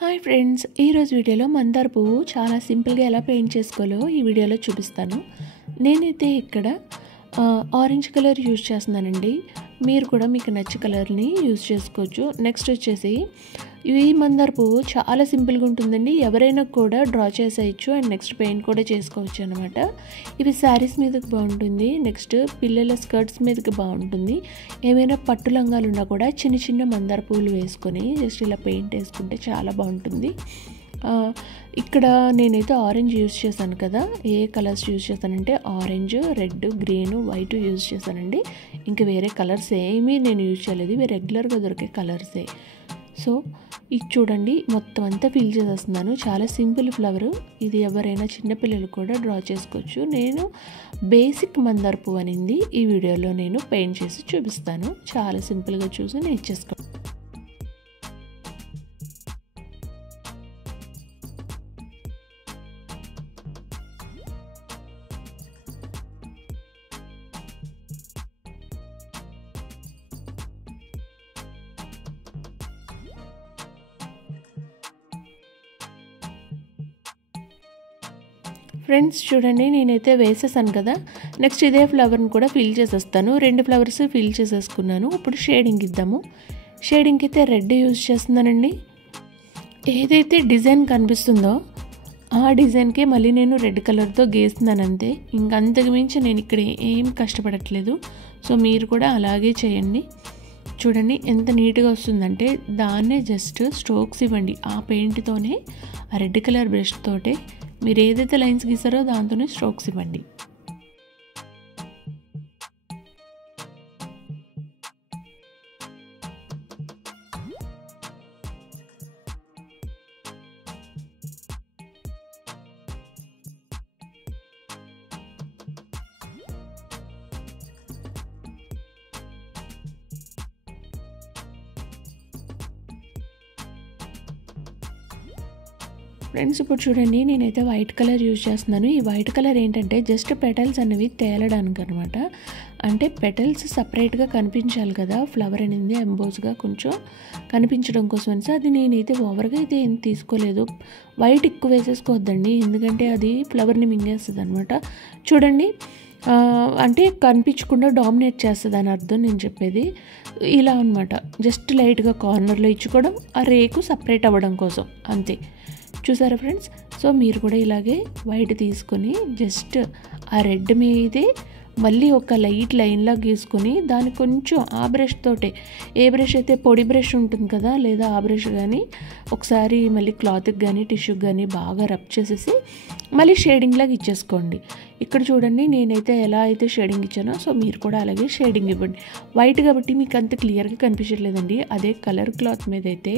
Hi friends, ఈరోజు వీడియోలో మందార పువ్వు చాలా సింపుల్గా ఎలా పెయింట్ చేసుకోవాలో ఈ వీడియోలో చూపిస్తాను. నేనైతే ఇక్కడ ఆరెంజ్ కలర్ యూజ్ చేస్తున్నానండి. మీరు కూడా మీకు నచ్చే కలర్ని యూజ్ చేసుకోవచ్చు. నెక్స్ట్ వచ్చేసి ఈ మందార పువ్వు చాలా సింపుల్గా ఉంటుందండి. ఎవరైనా కూడా డ్రా చేసేయచ్చు అండ్ నెక్స్ట్ పెయింట్ కూడా చేసుకోవచ్చు అనమాట. ఇవి శారీస్ మీదకి బాగుంటుంది, నెక్స్ట్ పిల్లల స్కర్ట్స్ మీదకి బాగుంటుంది. ఏమైనా పట్టు లంగాలు ఉన్నా కూడా చిన్న చిన్న మందార పువ్వులు వేసుకొని జస్ట్ ఇలా పెయింట్ వేసుకుంటే చాలా బాగుంటుంది. ఇక్కడ నేనైతే ఆరెంజ్ యూజ్ చేశాను కదా. ఏ కలర్స్ యూజ్ చేశానంటే orange, red, green, white use చేశానండి. ఇంకా వేరే కలర్స్ ఏమీ నేను యూజ్ చేయలేదు. ఇవి రెగ్యులర్గా దొరికే కలర్సే. సో ఇది చూడండి, మొత్తం అంతా ఫిల్ చేసేస్తున్నాను. చాలా సింపుల్ ఫ్లవరు ఇది, ఎవరైనా చిన్నపిల్లలు కూడా డ్రా చేసుకోవచ్చు. నేను బేసిక్ మందార పువ్వు అనింది ఈ వీడియోలో నేను పెయింట్ చేసి చూపిస్తాను. చాలా సింపుల్గా చూసి నేర్చేసుకోండి. ఫ్రెండ్స్ చూడండి, నేనైతే వేసేసాను కదా. నెక్స్ట్ ఇదే ఫ్లవర్ని కూడా ఫిల్ చేసేస్తాను. 2 ఫ్లవర్స్ ఫిల్ చేసేసుకున్నాను. ఇప్పుడు షేడింగ్ ఇద్దాము. షేడింగ్కి అయితే రెడ్ యూజ్ చేస్తున్నానండి. ఏదైతే డిజైన్ కనిపిస్తుందో ఆ డిజైన్కే మళ్ళీ నేను రెడ్ కలర్తో గీస్తున్నాను అంతే. ఇంకంతకు మించి నేను ఇక్కడ ఏం కష్టపడట్లేదు. సో మీరు కూడా అలాగే చేయండి. చూడండి ఎంత నీట్గా వస్తుందంటే దాన్నే జస్ట్ స్ట్రోక్స్ ఇవ్వండి. ఆ పెయింట్తోనే, ఆ రెడ్ కలర్ బ్రష్ తోటే మీరు ఏదైతే లైన్స్ గీసారో దాంతోనే స్ట్రోక్స్ ఇవ్వండి. ఫ్రెండ్స్ ఇప్పుడు చూడండి, నేనైతే వైట్ కలర్ యూజ్ చేస్తున్నాను. ఈ వైట్ కలర్ ఏంటంటే జస్ట్ పెటల్స్ అనేవి తేలడానికి అనమాట. అంటే పెటల్స్ సపరేట్గా కనిపించాలి కదా, ఫ్లవర్ అనేది ఎంబోస్గా కొంచెం కనిపించడం కోసం అనేసి అది నేనైతే ఓవర్గా అయితే ఏం తీసుకోలేదు. వైట్ ఎక్కువ వేసేసుకోవద్దండి, ఎందుకంటే అది ఫ్లవర్ని మింగేస్తుంది అనమాట. చూడండి, అంటే కనిపించకుండా డామినేట్ చేస్తుంది అని అర్థం నేను చెప్పేది. ఇలా అనమాట, జస్ట్ లైట్గా కార్నర్లో ఇచ్చుకోవడం, ఆ రేకు సపరేట్ అవ్వడం కోసం అంతే. చూసారా ఫ్రెండ్స్? సో మీరు కూడా ఇలాగే వైట్ తీసుకొని జస్ట్ ఆ రెడ్ మీదే మళ్ళీ ఒక లైట్ లైన్లా గీసుకొని దాన్ని కొంచెం ఆ బ్రష్ తోటే, ఏ బ్రష్ అయితే పొడి బ్రష్ ఉంటుంది కదా, లేదా ఆ బ్రష్ కానీ ఒకసారి మళ్ళీ క్లాత్కి కానీ టిష్యూకి కానీ బాగా రబ్ చేసేసి మళ్ళీ షేడింగ్ లాగా ఇచ్చేసుకోండి. ఇక్కడ చూడండి, నేనైతే ఎలా అయితే షేడింగ్ ఇచ్చానో సో మీరు కూడా అలాగే షేడింగ్ ఇవ్వండి. వైట్ కాబట్టి మీకు అంత క్లియర్గా కనిపించట్లేదండి, అదే కలర్ క్లాత్ మీద అయితే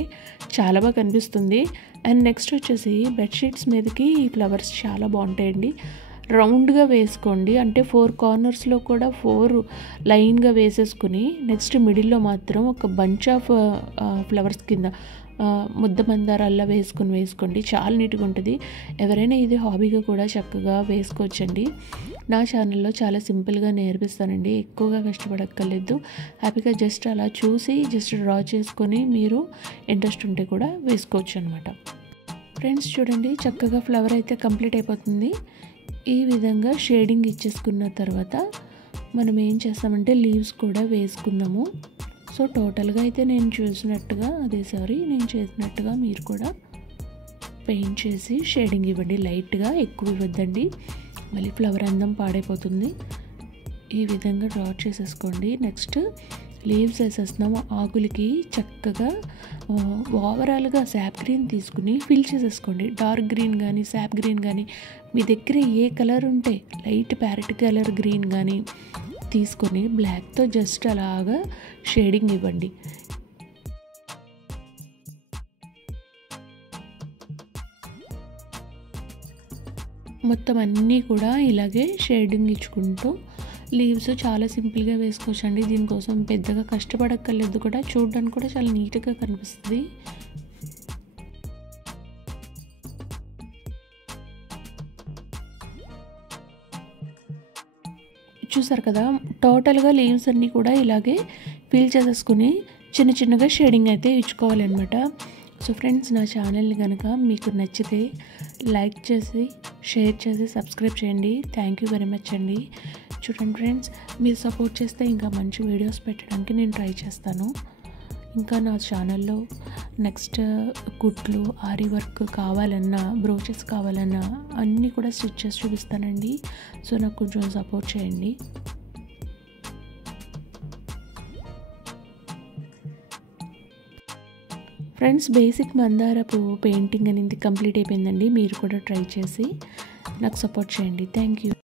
చాలా బాగా కనిపిస్తుంది. అండ్ నెక్స్ట్ వచ్చేసి బెడ్షీట్స్ మీదకి ఈ ఫ్లవర్స్ చాలా బాగుంటాయండి. రౌండ్గా వేసుకోండి, అంటే 4 కార్నర్స్లో కూడా 4 లైన్గా వేసేసుకుని నెక్స్ట్ మిడిల్లో మాత్రం ఒక బంచ్ ఆఫ్ ఫ్లవర్స్ కింద ముద్ద మందారాల్లో వేసుకోండి. చాలా నీట్గా ఉంటుంది. ఎవరైనా ఇది హాబీగా కూడా చక్కగా వేసుకోవచ్చండి. నా ఛానల్లో చాలా సింపుల్గా నేర్పిస్తానండి, ఎక్కువగా కష్టపడక్కర్లేదు. హ్యాపీగా జస్ట్ అలా చూసి జస్ట్ డ్రా చేసుకొని మీరు ఇంట్రెస్ట్ ఉంటే కూడా వేసుకోవచ్చు అనమాట. ఫ్రెండ్స్ చూడండి, చక్కగా ఫ్లవర్ అయితే కంప్లీట్ అయిపోతుంది. ఈ విధంగా షేడింగ్ ఇచ్చేసుకున్న తర్వాత మనం ఏం చేస్తామంటే లీవ్స్ కూడా వేసుకుందాము. సో టోటల్గా అయితే నేను చేసినట్టుగా మీరు కూడా పెయింట్ చేసి షేడింగ్ ఇవ్వండి. లైట్గా, ఎక్కువ ఇవ్వద్దండి, మళ్ళీ ఫ్లవర్ అందం పాడైపోతుంది. ఈ విధంగా డ్రా చేసేసుకోండి. Next leaves వేసేస్తున్నాము. ఆకులకి చక్కగా ఓవరాల్గా శాప్ గ్రీన్ తీసుకుని ఫిల్ చేసేసుకోండి. డార్క్ గ్రీన్ కానీ శాప్ గ్రీన్ కానీ మీ దగ్గర ఏ కలర్ ఉంటే లైట్ ప్యారెట్ కలర్ గ్రీన్ కానీ తీసుకొని బ్లాక్తో జస్ట్ అలాగా షేడింగ్ ఇవ్వండి. మొత్తం అన్నీ కూడా ఇలాగే షేడింగ్ ఇచ్చుకుంటూ లీవ్స్ చాలా సింపుల్గా వేసుకోవచ్చు అండి. దీనికోసం పెద్దగా కష్టపడక్కర్లేదు కూడా, చూడడానికి కూడా చాలా నీట్గా కనిపిస్తుంది. చూసారు కదా, టోటల్గా లీవ్స్ అన్నీ కూడా ఇలాగే ఫిల్ చేసేసుకుని చిన్న చిన్నగా షేడింగ్ అయితే ఇచ్చుకోవాలన్నమాట. సో ఫ్రెండ్స్, నా ఛానల్ని కనుక మీకు నచ్చితే లైక్ చేసి, షేర్ చేసి, సబ్స్క్రైబ్ చేయండి. థ్యాంక్ యూ వెరీ మచ్ అండి. చూడండి ఫ్రెండ్స్, మీరు సపోర్ట్ చేస్తే ఇంకా మంచి వీడియోస్ పెట్టడానికి నేను ట్రై చేస్తాను. ఇంకా నా ఛానల్లో నెక్స్ట్ కుట్లు, ఆరి వర్క్ కావాలన్నా, బ్రోచెస్ కావాలన్నా అన్నీ కూడా స్టిచ్ చేసి చూపిస్తానండి. సో నాకు కొంచెం సపోర్ట్ చేయండి. ఫ్రెండ్స్, బేసిక్ మందారపు పెయింటింగ్ అనేది కంప్లీట్ అయిపోయిందండి. మీరు కూడా ట్రై చేసి నాకు సపోర్ట్ చేయండి. Thank you.